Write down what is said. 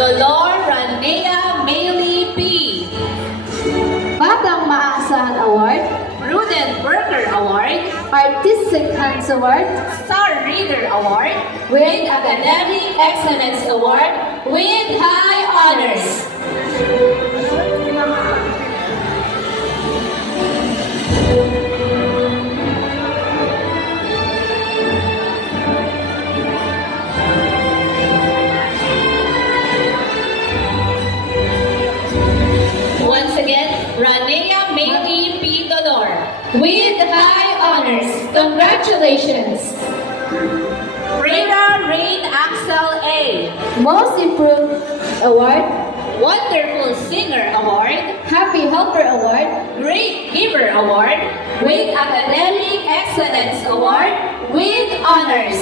Dolor Ranea Mayley P. Batang Maasahan Award, Prudent Burger Award, Artistic Hands Award, Star Reader Award, with Academic Excellence Award, with high honors. Once again, Ranea Mayley P. Dolor, with high honors. Congratulations. Rita Rain Axel A. Most Improved Award, Wonderful Singer Award, Happy Helper Award, Great Giver Award, with Academic Excellence Award, with honors.